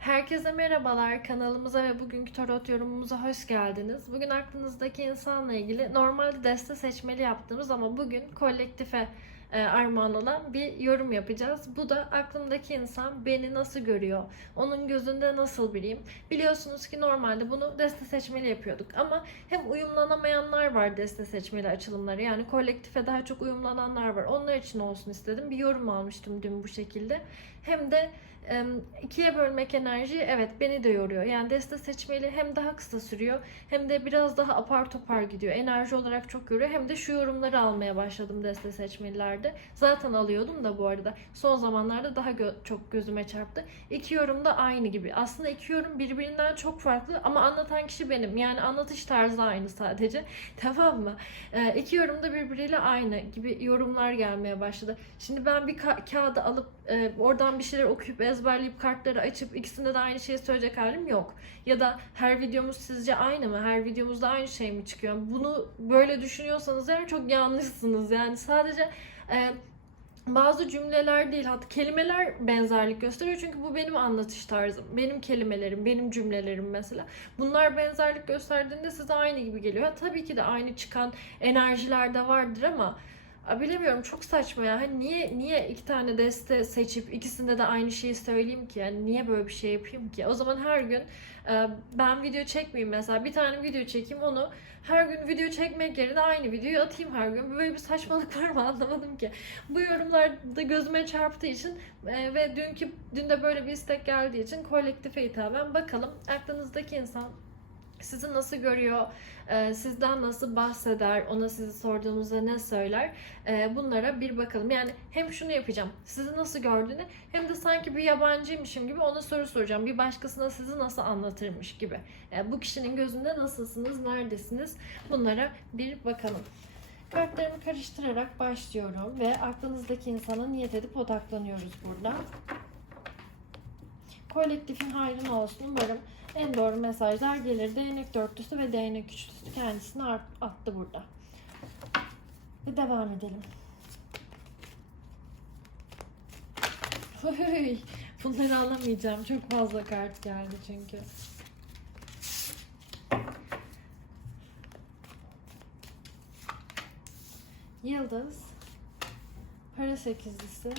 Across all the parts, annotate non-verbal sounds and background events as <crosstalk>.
Herkese merhabalar kanalımıza ve bugünkü tarot yorumumuza hoş geldiniz. Bugün aklınızdaki insanla ilgili normalde deste seçmeli yaptığımız ama bugün kolektife e, armağan olan bir yorum yapacağız. Bu da aklımdaki insan beni nasıl görüyor, onun gözünde nasıl biriyim. Biliyorsunuz ki normalde bunu deste seçmeli yapıyorduk ama hem uyumlanamayanlar var deste seçmeli açılımları yani kolektife daha çok uyumlananlar var. Onlar için olsun istedim. Bir yorum almıştım dün bu şekilde. Hem de ikiye bölmek enerji evet beni de yoruyor. Yani deste seçmeli hem daha kısa sürüyor hem de biraz daha apar topar gidiyor. Enerji olarak çok yoruyor. Hem de şu yorumları almaya başladım deste seçmelilerde. Zaten alıyordum da bu arada. Son zamanlarda daha gö- çok gözüme çarptı. İki yorum da aynı gibi. Aslında iki yorum birbirinden çok farklı ama anlatan kişi benim. Yani anlatış tarzı aynı sadece. <laughs> Tamam mı? Ee, iki yorum da birbiriyle aynı gibi yorumlar gelmeye başladı. Şimdi ben bir ka- kağıdı alıp e, oradan bir şeyler okuyup ezberleyip kartları açıp ikisinde de aynı şeyi söyleyecek halim yok. Ya da her videomuz sizce aynı mı? Her videomuzda aynı şey mi çıkıyor? Bunu böyle düşünüyorsanız eğer çok yanlışsınız. Yani sadece e, bazı cümleler değil hatta kelimeler benzerlik gösteriyor çünkü bu benim anlatış tarzım. Benim kelimelerim, benim cümlelerim mesela. Bunlar benzerlik gösterdiğinde size aynı gibi geliyor. Tabii ki de aynı çıkan enerjiler de vardır ama Aa, Bilemiyorum çok saçma ya. Hani niye niye iki tane deste seçip ikisinde de aynı şeyi söyleyeyim ki? Yani niye böyle bir şey yapayım ki? O zaman her gün e, ben video çekmeyeyim mesela. Bir tane video çekeyim onu her gün video çekmek yerine aynı videoyu atayım her gün. Böyle bir saçmalık var mı anlamadım ki. Bu yorumlar da gözüme çarptığı için e, ve dünkü dün de böyle bir istek geldiği için kolektife hitaben bakalım aklınızdaki insan sizi nasıl görüyor, e, sizden nasıl bahseder, ona sizi sorduğunuzda ne söyler e, bunlara bir bakalım. Yani hem şunu yapacağım, sizi nasıl gördüğünü hem de sanki bir yabancıymışım gibi ona soru soracağım. Bir başkasına sizi nasıl anlatırmış gibi. E, Bu kişinin gözünde nasılsınız, neredesiniz bunlara bir bakalım. Kartlarımı karıştırarak başlıyorum ve aklınızdaki insana niyet edip odaklanıyoruz burada. Kolektifin hayrına olsun. Umarım en doğru mesajlar gelir. Değnek dörtlüsü ve değnek üçlüsü kendisini attı burada. Ve devam edelim. Bunları alamayacağım. Çok fazla kart geldi çünkü. Yıldız, para sekizlisi,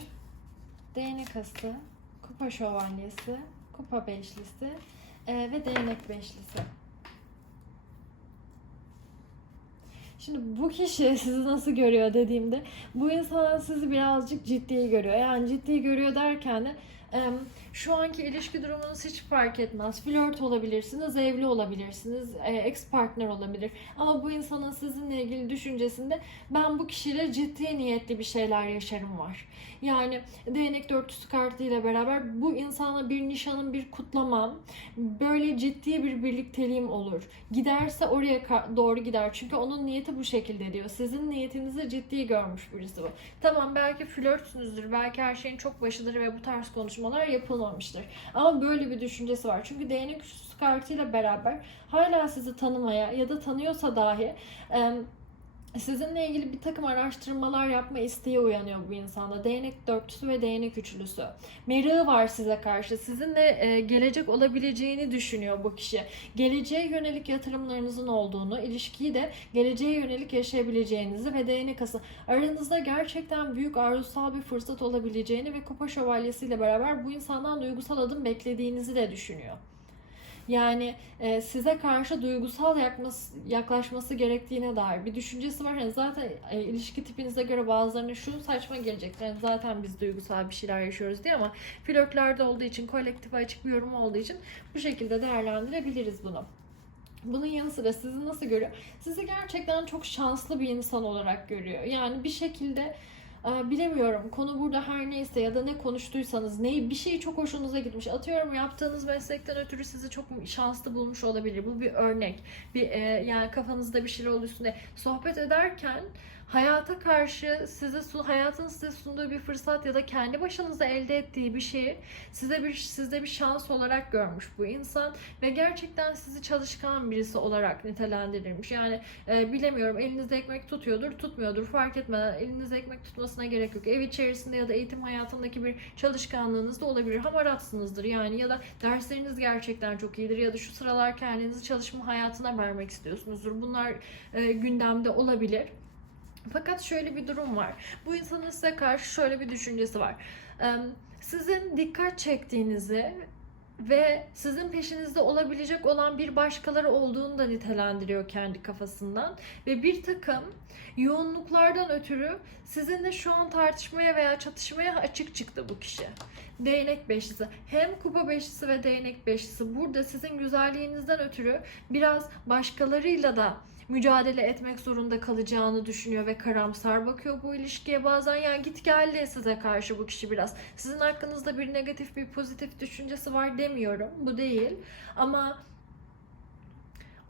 değnek ası, kupa şövalyesi, kupa beşlisi e, ve değnek beşlisi. Şimdi bu kişi <laughs> sizi nasıl görüyor dediğimde bu insan sizi birazcık ciddi görüyor. Yani ciddi görüyor derken de şu anki ilişki durumunuz hiç fark etmez. Flört olabilirsiniz, evli olabilirsiniz, e, ex partner olabilir. Ama bu insanın sizinle ilgili düşüncesinde ben bu kişiyle ciddi niyetli bir şeyler yaşarım var. Yani değnek dörtlüsü kartıyla beraber bu insana bir nişanım, bir kutlamam, böyle ciddi bir birlikteliğim olur. Giderse oraya doğru gider. Çünkü onun niyeti bu şekilde diyor. Sizin niyetinizi ciddi görmüş birisi bu. Tamam belki flörtsünüzdür, belki her şeyin çok başıdır ve bu tarz konuşmalar yapılmamıştır. Ama böyle bir düşüncesi var. Çünkü değnek kartıyla beraber hala sizi tanımaya ya da tanıyorsa dahi sizinle ilgili bir takım araştırmalar yapma isteği uyanıyor bu insanda. Değnek dörtlüsü ve değnek üçlüsü. Merağı var size karşı. Sizinle e, gelecek olabileceğini düşünüyor bu kişi. Geleceğe yönelik yatırımlarınızın olduğunu, ilişkiyi de geleceğe yönelik yaşayabileceğinizi ve değnek ası aranızda gerçekten büyük arzusal bir fırsat olabileceğini ve kupa şövalyesiyle beraber bu insandan duygusal adım beklediğinizi de düşünüyor. Yani e, size karşı duygusal yakması, yaklaşması gerektiğine dair bir düşüncesi var. Yani zaten e, ilişki tipinize göre bazılarına şu saçma gelecek. Yani zaten biz duygusal bir şeyler yaşıyoruz diye ama flörtlerde olduğu için, kolektif açık bir yorum olduğu için bu şekilde değerlendirebiliriz bunu. Bunun yanı sıra sizi nasıl görüyor? Sizi gerçekten çok şanslı bir insan olarak görüyor. Yani bir şekilde bilemiyorum konu burada her neyse ya da ne konuştuysanız neyi bir şey çok hoşunuza gitmiş. Atıyorum yaptığınız meslekten ötürü sizi çok şanslı bulmuş olabilir. Bu bir örnek. Bir e, yani kafanızda bir şeyler oluyor üstünde sohbet ederken hayata karşı size hayatın size sunduğu bir fırsat ya da kendi başınıza elde ettiği bir şeyi size bir sizde bir şans olarak görmüş bu insan ve gerçekten sizi çalışkan birisi olarak nitelendirilmiş. Yani e, bilemiyorum elinizde ekmek tutuyordur, tutmuyordur fark etmeden elinizde ekmek tutmasına gerek yok. Ev içerisinde ya da eğitim hayatındaki bir çalışkanlığınız da olabilir. Hamaratsınızdır yani ya da dersleriniz gerçekten çok iyidir ya da şu sıralar kendinizi çalışma hayatına vermek istiyorsunuzdur. Bunlar e, gündemde olabilir. Fakat şöyle bir durum var. Bu insanın size karşı şöyle bir düşüncesi var. Sizin dikkat çektiğinizi ve sizin peşinizde olabilecek olan bir başkaları olduğunu da nitelendiriyor kendi kafasından ve bir takım yoğunluklardan ötürü sizinle şu an tartışmaya veya çatışmaya açık çıktı bu kişi. Değnek beşlisi. Hem kupa beşlisi ve değnek beşlisi burada sizin güzelliğinizden ötürü biraz başkalarıyla da mücadele etmek zorunda kalacağını düşünüyor ve karamsar bakıyor bu ilişkiye. Bazen yani git geldi size karşı bu kişi biraz sizin hakkınızda bir negatif bir pozitif düşüncesi var. demiyorum. Bu değil. Ama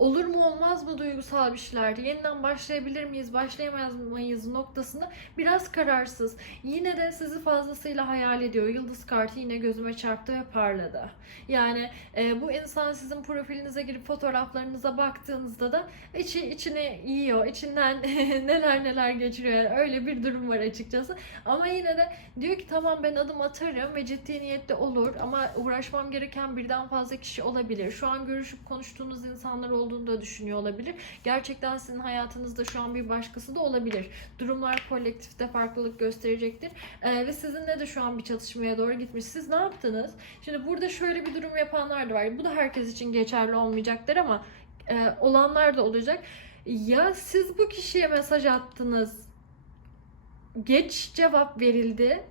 olur mu olmaz mı duygusal bir şeyler yeniden başlayabilir miyiz başlayamaz mıyız noktasında biraz kararsız. Yine de sizi fazlasıyla hayal ediyor. Yıldız kartı yine gözüme çarptı ve parladı. Yani e, bu insan sizin profilinize girip fotoğraflarınıza baktığınızda da içi içine yiyor içinden <laughs> neler neler geçiriyor. Öyle bir durum var açıkçası. Ama yine de diyor ki tamam ben adım atarım ve ciddi niyetli olur ama uğraşmam gereken birden fazla kişi olabilir. Şu an görüşüp konuştuğunuz insanlar olduğunu da düşünüyor olabilir. Gerçekten sizin hayatınızda şu an bir başkası da olabilir. Durumlar kolektifte farklılık gösterecektir. Ee, ve sizinle de şu an bir çatışmaya doğru gitmiş. Siz ne yaptınız? Şimdi burada şöyle bir durum yapanlar da var. Bu da herkes için geçerli olmayacaktır ama e, olanlar da olacak. Ya siz bu kişiye mesaj attınız. Geç cevap verildi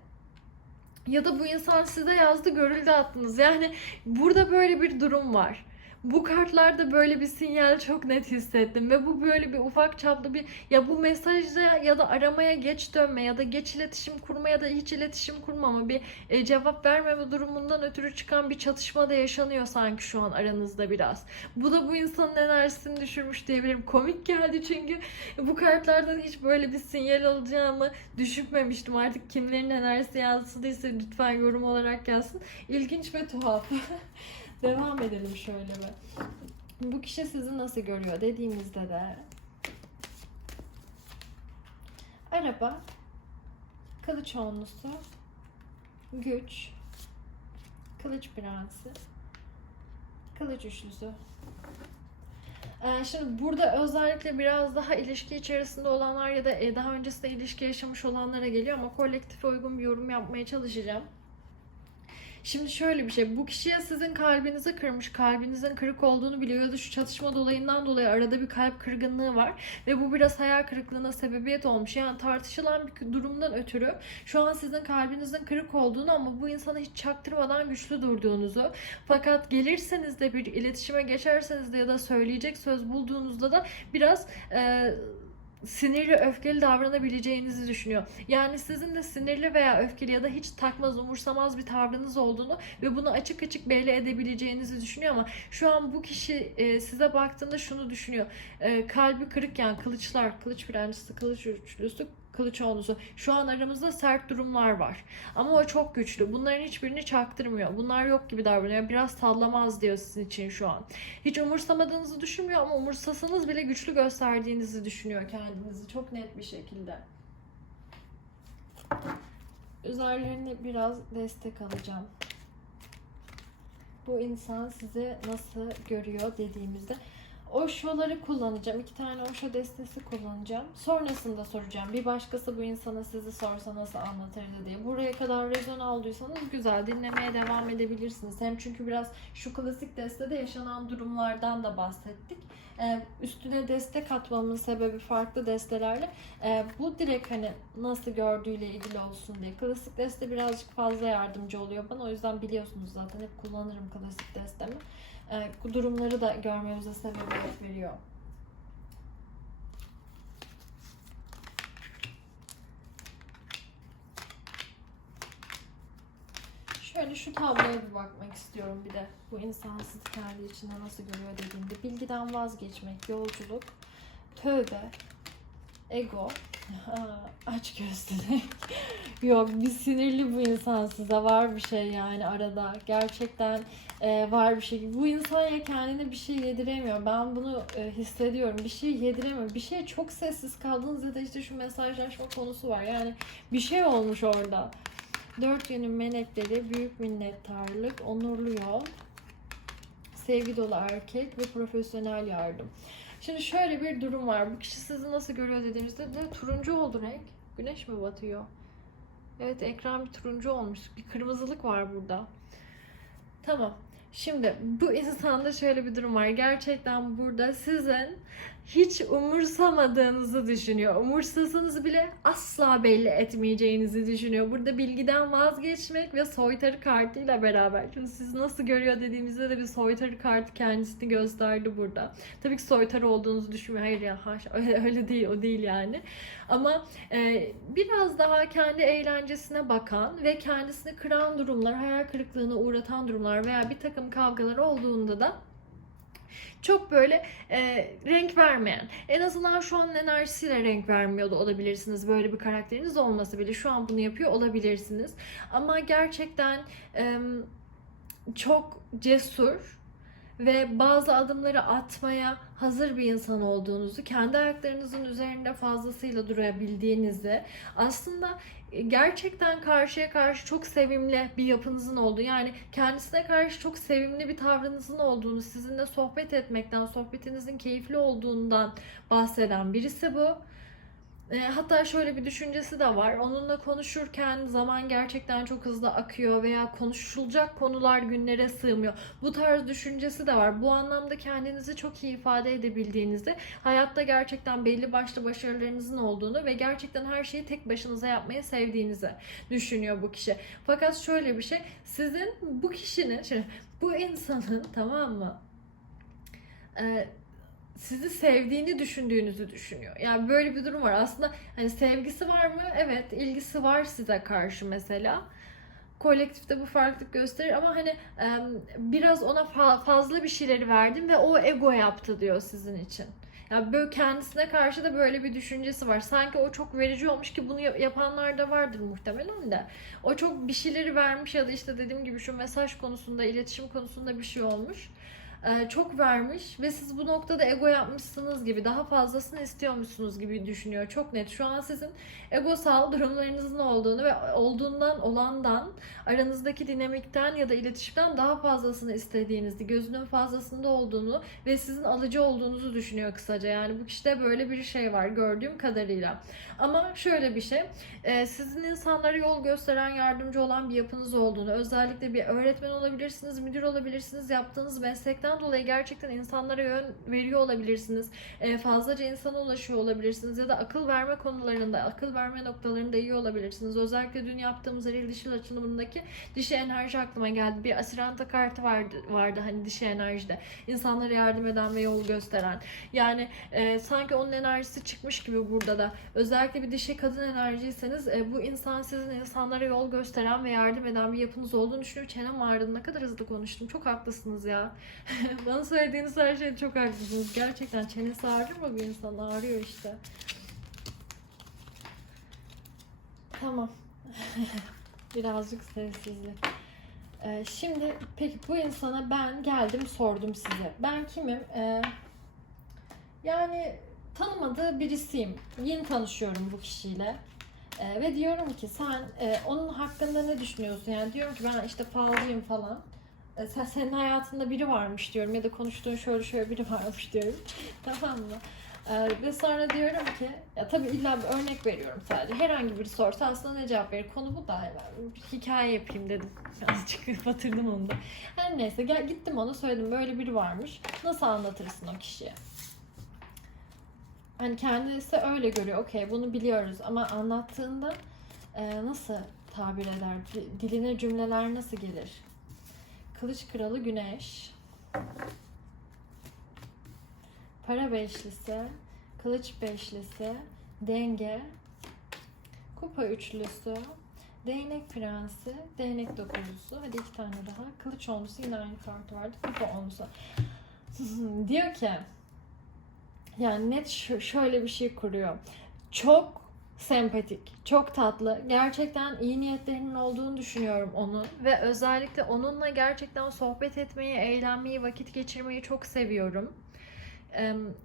ya da bu insan size yazdı görüldü attınız. Yani burada böyle bir durum var. Bu kartlarda böyle bir sinyal çok net hissettim ve bu böyle bir ufak çaplı bir ya bu mesajda ya da aramaya geç dönme ya da geç iletişim kurma ya da hiç iletişim kurmama bir e, cevap vermeme durumundan ötürü çıkan bir çatışma da yaşanıyor sanki şu an aranızda biraz. Bu da bu insanın enerjisini düşürmüş diyebilirim. Komik geldi çünkü bu kartlardan hiç böyle bir sinyal alacağımı düşünmemiştim. Artık kimlerin enerjisi yansıdıysa lütfen yorum olarak yazsın. İlginç ve tuhaf. <laughs> Devam edelim şöyle bir. Bu kişi sizi nasıl görüyor dediğimizde de araba, kılıç onlusu, güç, kılıç prensi, kılıç üçlüsü. Ee, Şimdi burada özellikle biraz daha ilişki içerisinde olanlar ya da e, daha öncesinde ilişki yaşamış olanlara geliyor ama kolektife uygun bir yorum yapmaya çalışacağım. Şimdi şöyle bir şey. Bu kişiye sizin kalbinizi kırmış, kalbinizin kırık olduğunu biliyor ya da şu çatışma dolayından dolayı arada bir kalp kırgınlığı var ve bu biraz hayal kırıklığına sebebiyet olmuş. Yani tartışılan bir durumdan ötürü şu an sizin kalbinizin kırık olduğunu ama bu insana hiç çaktırmadan güçlü durduğunuzu fakat gelirseniz de bir iletişime geçerseniz de ya da söyleyecek söz bulduğunuzda da biraz e, sinirli, öfkeli davranabileceğinizi düşünüyor. Yani sizin de sinirli veya öfkeli ya da hiç takmaz, umursamaz bir tavrınız olduğunu ve bunu açık açık belli edebileceğinizi düşünüyor ama şu an bu kişi e, size baktığında şunu düşünüyor. E, kalbi kırık yani kılıçlar, kılıç prensesi, kılıç üçlüsü, kılıç onlusu. Şu an aramızda sert durumlar var. Ama o çok güçlü. Bunların hiçbirini çaktırmıyor. Bunlar yok gibi davranıyor. Biraz sallamaz diyor sizin için şu an. Hiç umursamadığınızı düşünmüyor ama umursasanız bile güçlü gösterdiğinizi düşünüyor kendinizi. Çok net bir şekilde. Üzerlerine biraz destek alacağım. Bu insan sizi nasıl görüyor dediğimizde Osho'ları kullanacağım. İki tane Osho destesi kullanacağım. Sonrasında soracağım. Bir başkası bu insana sizi sorsa nasıl anlatırdı diye. Buraya kadar rezon aldıysanız güzel dinlemeye devam edebilirsiniz. Hem çünkü biraz şu klasik destede yaşanan durumlardan da bahsettik. Ee, üstüne destek atmamın sebebi farklı destelerle e, bu direkt hani nasıl gördüğüyle ilgili olsun diye. Klasik deste birazcık fazla yardımcı oluyor bana. O yüzden biliyorsunuz zaten hep kullanırım klasik destemi durumları da görmemize sebebiyet veriyor. Şöyle şu tabloya bir bakmak istiyorum bir de. Bu insan sizi kendi içinde nasıl görüyor dediğimde. Bilgiden vazgeçmek, yolculuk, tövbe, ego, <laughs> aç göstererek. Yok bir sinirli bu insan size var bir şey yani arada. Gerçekten e, var bir şey. Bu insan ya kendine bir şey yediremiyor. Ben bunu e, hissediyorum. Bir şey yediremiyor. Bir şeye çok sessiz kaldığınız ya da işte şu mesajlaşma konusu var. Yani bir şey olmuş orada. Dört yönün melekleri, büyük minnettarlık, onurlu yol, sevgi dolu erkek ve profesyonel yardım. Şimdi şöyle bir durum var. Bu kişi sizi nasıl görüyor dediğimizde de turuncu oldu renk. Güneş mi batıyor? Evet ekran bir turuncu olmuş. Bir kırmızılık var burada. Tamam. Şimdi bu insanda şöyle bir durum var. Gerçekten burada sizin hiç umursamadığınızı düşünüyor. Umursasanız bile asla belli etmeyeceğinizi düşünüyor. Burada bilgiden vazgeçmek ve soytarı kartıyla beraber. Şimdi siz nasıl görüyor dediğimizde de bir soytarı kartı kendisini gösterdi burada. Tabii ki soytarı olduğunuzu düşünmüyor. Hayır ya haşa <laughs> öyle, öyle değil o değil yani. Ama e, biraz daha kendi eğlencesine bakan ve kendisini kıran durumlar, hayal kırıklığına uğratan durumlar veya bir takım kavgalar olduğunda da çok böyle e, renk vermeyen, en azından şu an enerjisiyle renk vermiyor da olabilirsiniz. Böyle bir karakteriniz olmasa bile şu an bunu yapıyor olabilirsiniz. Ama gerçekten e, çok cesur ve bazı adımları atmaya hazır bir insan olduğunuzu, kendi ayaklarınızın üzerinde fazlasıyla durabildiğinizi, aslında gerçekten karşıya karşı çok sevimli bir yapınızın olduğu, yani kendisine karşı çok sevimli bir tavrınızın olduğunu, sizinle sohbet etmekten, sohbetinizin keyifli olduğundan bahseden birisi bu. E, hatta şöyle bir düşüncesi de var. Onunla konuşurken zaman gerçekten çok hızlı akıyor veya konuşulacak konular günlere sığmıyor. Bu tarz düşüncesi de var. Bu anlamda kendinizi çok iyi ifade edebildiğinizi, hayatta gerçekten belli başlı başarılarınızın olduğunu ve gerçekten her şeyi tek başınıza yapmayı sevdiğinizi düşünüyor bu kişi. Fakat şöyle bir şey, sizin bu kişinin, şimdi bu insanın <laughs> tamam mı? Ee, sizi sevdiğini düşündüğünüzü düşünüyor. Yani böyle bir durum var. Aslında hani sevgisi var mı? Evet, ilgisi var size karşı mesela. Kolektifte bu farklılık gösterir ama hani biraz ona fazla bir şeyleri verdim ve o ego yaptı diyor sizin için. Yani böyle kendisine karşı da böyle bir düşüncesi var. Sanki o çok verici olmuş ki bunu yapanlar da vardır muhtemelen de. O çok bir şeyleri vermiş ya da işte dediğim gibi şu mesaj konusunda, iletişim konusunda bir şey olmuş çok vermiş ve siz bu noktada ego yapmışsınız gibi daha fazlasını istiyormuşsunuz gibi düşünüyor. Çok net. Şu an sizin egosal durumlarınızın olduğunu ve olduğundan olandan aranızdaki dinamikten ya da iletişimden daha fazlasını istediğinizi, gözünün fazlasında olduğunu ve sizin alıcı olduğunuzu düşünüyor kısaca. Yani bu kişide böyle bir şey var gördüğüm kadarıyla. Ama şöyle bir şey, e, sizin insanlara yol gösteren, yardımcı olan bir yapınız olduğunu, özellikle bir öğretmen olabilirsiniz, müdür olabilirsiniz, yaptığınız meslekten dolayı gerçekten insanlara yön veriyor olabilirsiniz. E, fazlaca insana ulaşıyor olabilirsiniz ya da akıl verme konularında, akıl verme noktalarında iyi olabilirsiniz. Özellikle dün yaptığımız eril dişil açılımındaki dişi enerji aklıma geldi. Bir asiranta kartı vardı, vardı hani dişi enerjide. İnsanlara yardım eden ve yol gösteren. Yani e, sanki onun enerjisi çıkmış gibi burada da. Özellikle bir dişi kadın enerjiyseniz e, bu insan sizin insanlara yol gösteren ve yardım eden bir yapınız olduğunu düşünüyorum. Çenem ağrıdı. Ne kadar hızlı konuştum. Çok haklısınız ya. <laughs> <laughs> Bana söylediğiniz her şeyde çok haklısınız. Gerçekten çenesi ağrır mı bir insan? Ağrıyor işte. Tamam. <laughs> Birazcık sessizlik. Ee, şimdi peki bu insana ben geldim sordum size. Ben kimim? Ee, yani tanımadığı birisiyim. Yeni tanışıyorum bu kişiyle. Ee, ve diyorum ki sen e, onun hakkında ne düşünüyorsun? Yani diyorum ki ben işte falcıyım falan. E, sen, senin hayatında biri varmış diyorum ya da konuştuğun şöyle şöyle biri varmış diyorum. <laughs> tamam mı? Ee, ve sonra diyorum ki, ya tabii illa bir örnek veriyorum sadece. Herhangi biri sorsa aslında ne cevap verir? Konu bu da bir hikaye yapayım dedim. <laughs> Azıcık batırdım onu da. Her neyse gel, gittim ona söyledim böyle biri varmış. Nasıl anlatırsın o kişiye? Hani kendisi öyle görüyor. Okey bunu biliyoruz ama anlattığında e, nasıl tabir eder? Diline cümleler nasıl gelir? Kılıç kralı güneş. Para beşlisi, kılıç beşlisi, denge, kupa üçlüsü, değnek prensi, değnek dokuzlusu. Hadi iki tane daha. Kılıç onlusu yine aynı kartı vardı. Kupa onlusu. <laughs> Diyor ki yani net şöyle bir şey kuruyor. çok sempatik, çok tatlı. Gerçekten iyi niyetlerinin olduğunu düşünüyorum onun ve özellikle onunla gerçekten sohbet etmeyi, eğlenmeyi, vakit geçirmeyi çok seviyorum.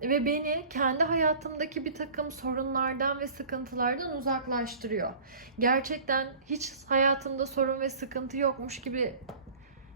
Ve beni kendi hayatımdaki bir takım sorunlardan ve sıkıntılardan uzaklaştırıyor. Gerçekten hiç hayatımda sorun ve sıkıntı yokmuş gibi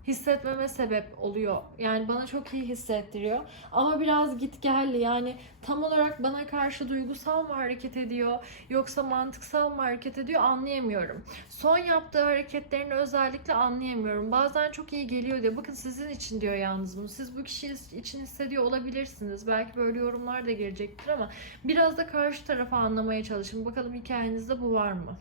hissetmeme sebep oluyor. Yani bana çok iyi hissettiriyor. Ama biraz gitgelli yani tam olarak bana karşı duygusal mı hareket ediyor yoksa mantıksal mı hareket ediyor anlayamıyorum. Son yaptığı hareketlerini özellikle anlayamıyorum. Bazen çok iyi geliyor diyor. Bakın sizin için diyor yalnız bunu. Siz bu kişi için hissediyor olabilirsiniz. Belki böyle yorumlar da gelecektir ama biraz da karşı tarafı anlamaya çalışın. Bakalım hikayenizde bu var mı?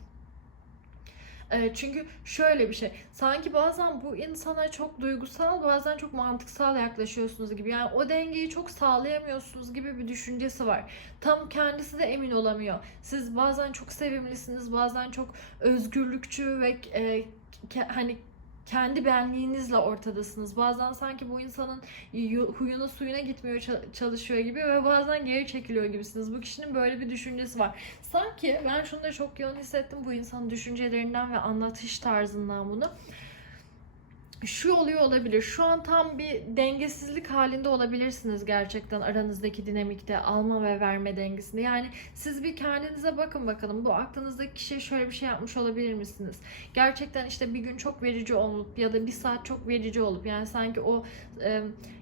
E, Çünkü şöyle bir şey. Sanki bazen bu insana çok duygusal, bazen çok mantıksal yaklaşıyorsunuz gibi. Yani o dengeyi çok sağlayamıyorsunuz gibi bir düşüncesi var. Tam kendisi de emin olamıyor. Siz bazen çok sevimlisiniz, bazen çok özgürlükçü ve e, hani kendi benliğinizle ortadasınız. Bazen sanki bu insanın yu- huyuna suyuna gitmiyor ça- çalışıyor gibi ve bazen geri çekiliyor gibisiniz. Bu kişinin böyle bir düşüncesi var. Sanki ben şunu da çok yoğun hissettim bu insanın düşüncelerinden ve anlatış tarzından bunu. Şu oluyor olabilir. Şu an tam bir dengesizlik halinde olabilirsiniz gerçekten aranızdaki dinamikte alma ve verme dengesinde. Yani siz bir kendinize bakın bakalım. Bu aklınızdaki kişiye şöyle bir şey yapmış olabilir misiniz? Gerçekten işte bir gün çok verici olup ya da bir saat çok verici olup yani sanki o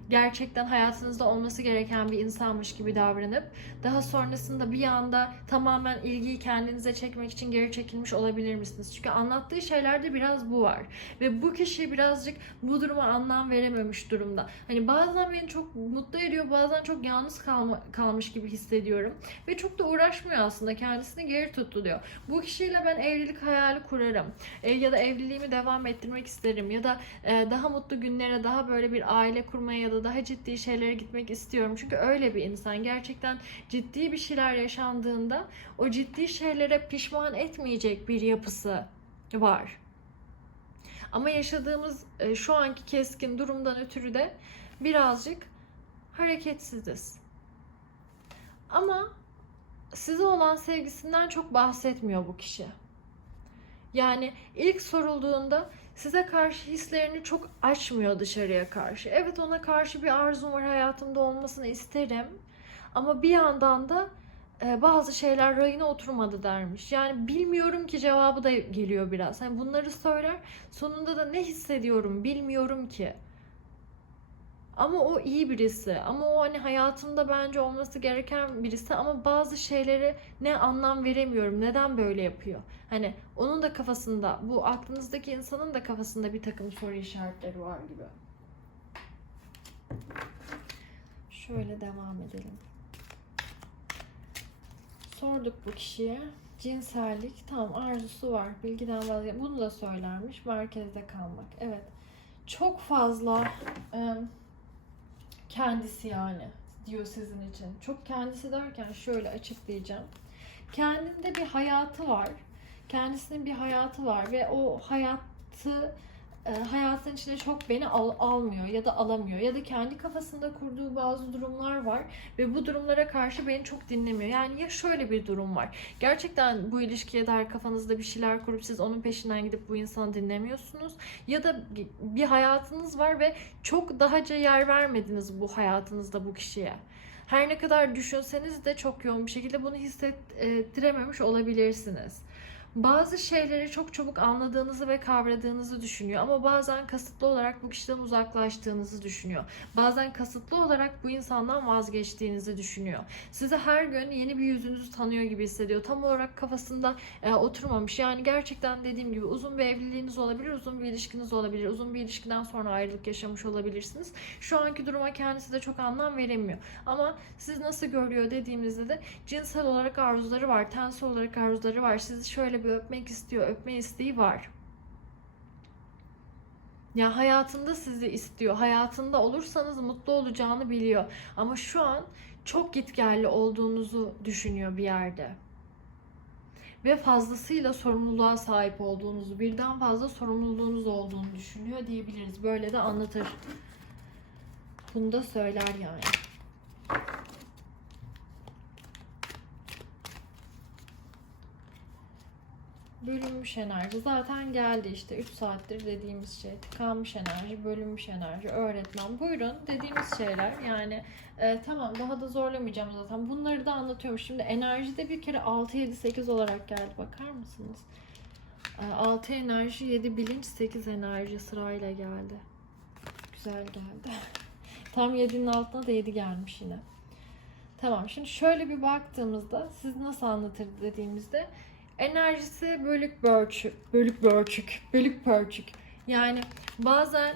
gerçekten hayatınızda olması gereken bir insanmış gibi davranıp daha sonrasında bir anda tamamen ilgiyi kendinize çekmek için geri çekilmiş olabilir misiniz? Çünkü anlattığı şeylerde biraz bu var. Ve bu kişi birazcık bu duruma anlam verememiş durumda. Hani bazen beni çok mutlu ediyor, bazen çok yalnız kalma, kalmış gibi hissediyorum. Ve çok da uğraşmıyor aslında. Kendisini geri tutuluyor. Bu kişiyle ben evlilik hayali kurarım. E, ya da evliliğimi devam ettirmek isterim. Ya da e, daha mutlu günlere, daha böyle bir aile kurmaya ya da daha ciddi şeylere gitmek istiyorum. Çünkü öyle bir insan. Gerçekten ciddi bir şeyler yaşandığında o ciddi şeylere pişman etmeyecek bir yapısı var. Ama yaşadığımız e, şu anki keskin durumdan ötürü de birazcık hareketsiziz. Ama size olan sevgisinden çok bahsetmiyor bu kişi. Yani ilk sorulduğunda size karşı hislerini çok açmıyor dışarıya karşı. Evet ona karşı bir arzum var hayatımda olmasını isterim. Ama bir yandan da e, bazı şeyler rayına oturmadı dermiş. Yani bilmiyorum ki cevabı da geliyor biraz. Hani bunları söyler sonunda da ne hissediyorum bilmiyorum ki. Ama o iyi birisi. Ama o hani hayatımda bence olması gereken birisi. Ama bazı şeyleri ne anlam veremiyorum. Neden böyle yapıyor? Hani onun da kafasında, bu aklınızdaki insanın da kafasında bir takım soru işaretleri var gibi. Şöyle devam edelim. Sorduk bu kişiye. Cinsellik, tamam arzusu var. Bilgiden vazgeç. Bunu da söylermiş. Merkezde kalmak. Evet. Çok fazla e, kendisi yani diyor sizin için. Çok kendisi derken şöyle açıklayacağım. Kendinde bir hayatı var. Kendisinin bir hayatı var ve o hayatı e, hayatın içine çok beni al, almıyor ya da alamıyor ya da kendi kafasında kurduğu bazı durumlar var ve bu durumlara karşı beni çok dinlemiyor. Yani ya şöyle bir durum var. Gerçekten bu ilişkiye dair kafanızda bir şeyler kurup siz onun peşinden gidip bu insanı dinlemiyorsunuz ya da bir hayatınız var ve çok dahaca yer vermediniz bu hayatınızda bu kişiye. Her ne kadar düşünseniz de çok yoğun bir şekilde bunu hissettirememiş olabilirsiniz bazı şeyleri çok çabuk anladığınızı ve kavradığınızı düşünüyor ama bazen kasıtlı olarak bu kişiden uzaklaştığınızı düşünüyor. Bazen kasıtlı olarak bu insandan vazgeçtiğinizi düşünüyor. Size her gün yeni bir yüzünüzü tanıyor gibi hissediyor. Tam olarak kafasında e, oturmamış. Yani gerçekten dediğim gibi uzun bir evliliğiniz olabilir, uzun bir ilişkiniz olabilir. Uzun bir ilişkiden sonra ayrılık yaşamış olabilirsiniz. Şu anki duruma kendisi de çok anlam veremiyor. Ama siz nasıl görüyor dediğimizde de cinsel olarak arzuları var, tensel olarak arzuları var. Sizi şöyle bir öpmek istiyor, öpme isteği var. Ya hayatında sizi istiyor. Hayatında olursanız mutlu olacağını biliyor. Ama şu an çok gitgelli olduğunuzu düşünüyor bir yerde. Ve fazlasıyla sorumluluğa sahip olduğunuzu, birden fazla sorumluluğunuz olduğunu düşünüyor diyebiliriz. Böyle de anlatır. Bunu da söyler yani. Bölünmüş enerji zaten geldi işte. 3 saattir dediğimiz şey tıkanmış enerji bölünmüş enerji öğretmen. Buyurun dediğimiz şeyler. Yani e, tamam daha da zorlamayacağım zaten. Bunları da anlatıyorum. Şimdi enerjide bir kere 6 7 8 olarak geldi. Bakar mısınız? 6 enerji 7 bilinç 8 enerji sırayla geldi. Güzel geldi. <laughs> Tam 7'nin altına da 7 gelmiş yine. Tamam şimdi şöyle bir baktığımızda siz nasıl anlatır dediğimizde enerjisi bölük bölçük, bölük bölçük, bölük pörçük. Yani bazen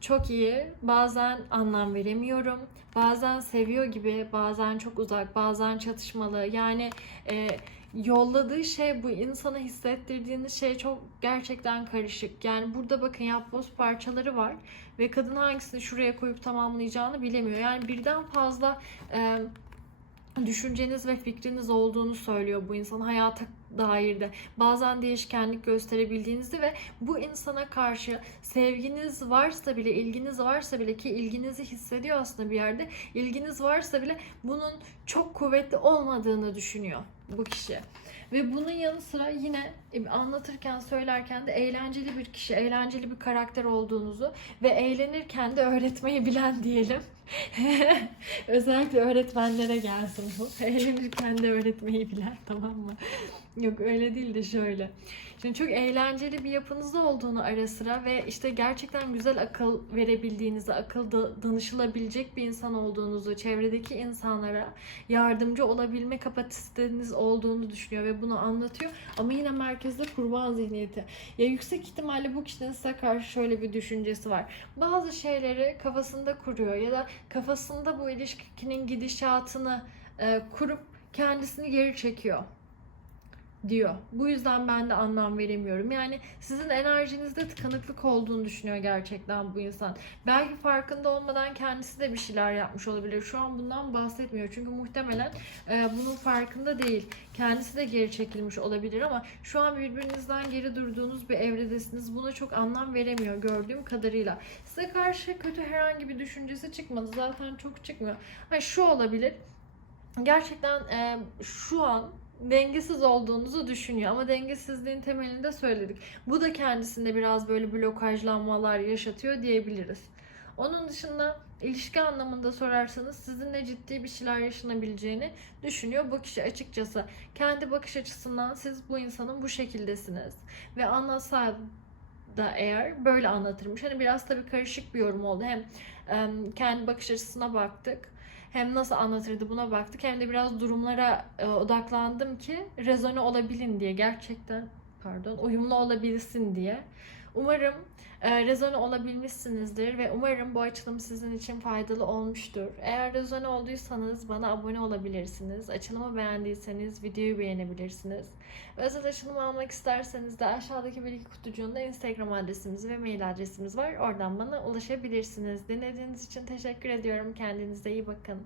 çok iyi, bazen anlam veremiyorum, bazen seviyor gibi, bazen çok uzak, bazen çatışmalı. Yani e, yolladığı şey bu insana hissettirdiğiniz şey çok gerçekten karışık. Yani burada bakın yapboz parçaları var ve kadın hangisini şuraya koyup tamamlayacağını bilemiyor. Yani birden fazla e, düşünceniz ve fikriniz olduğunu söylüyor bu insan hayata dair de. Bazen değişkenlik gösterebildiğinizi ve bu insana karşı sevginiz varsa bile, ilginiz varsa bile ki ilginizi hissediyor aslında bir yerde. ilginiz varsa bile bunun çok kuvvetli olmadığını düşünüyor bu kişi. Ve bunun yanı sıra yine e, anlatırken söylerken de eğlenceli bir kişi, eğlenceli bir karakter olduğunuzu ve eğlenirken de öğretmeyi bilen diyelim. <laughs> Özellikle öğretmenlere gelsin bu. Eğlenirken de öğretmeyi bilen tamam mı? Yok öyle değil de şöyle. Şimdi çok eğlenceli bir yapınız olduğunu ara sıra ve işte gerçekten güzel akıl verebildiğinizi, akıl da- danışılabilecek bir insan olduğunuzu, çevredeki insanlara yardımcı olabilme kapasiteniz olduğunu düşünüyor ve bunu anlatıyor. Ama yine merkezde kurban zihniyeti. Ya yüksek ihtimalle bu kişinin size karşı şöyle bir düşüncesi var. Bazı şeyleri kafasında kuruyor ya da kafasında bu ilişkinin gidişatını e, kurup kendisini geri çekiyor diyor. Bu yüzden ben de anlam veremiyorum. Yani sizin enerjinizde tıkanıklık olduğunu düşünüyor gerçekten bu insan. Belki farkında olmadan kendisi de bir şeyler yapmış olabilir. Şu an bundan bahsetmiyor. Çünkü muhtemelen e, bunun farkında değil. Kendisi de geri çekilmiş olabilir ama şu an birbirinizden geri durduğunuz bir evredesiniz. Buna çok anlam veremiyor gördüğüm kadarıyla. Size karşı kötü herhangi bir düşüncesi çıkmadı. Zaten çok çıkmıyor. Ha, şu olabilir. Gerçekten e, şu an dengesiz olduğunuzu düşünüyor ama dengesizliğin temelinde söyledik. Bu da kendisinde biraz böyle blokajlanmalar yaşatıyor diyebiliriz. Onun dışında ilişki anlamında sorarsanız sizinle ciddi bir şeyler yaşanabileceğini düşünüyor bu kişi açıkçası. Kendi bakış açısından siz bu insanın bu şekildesiniz ve anlatsa da eğer böyle anlatırmış. Hani biraz tabii karışık bir yorum oldu. Hem em, kendi bakış açısına baktık hem nasıl anlatırdı buna baktık hem de biraz durumlara e, odaklandım ki rezone olabilin diye gerçekten pardon uyumlu olabilsin diye. Umarım e, rezone olabilmişsinizdir ve umarım bu açılım sizin için faydalı olmuştur. Eğer rezone olduysanız bana abone olabilirsiniz. Açılımı beğendiyseniz videoyu beğenebilirsiniz. Özel açılım almak isterseniz de aşağıdaki bilgi kutucuğunda Instagram adresimiz ve mail adresimiz var. Oradan bana ulaşabilirsiniz. Dinlediğiniz için teşekkür ediyorum. Kendinize iyi bakın.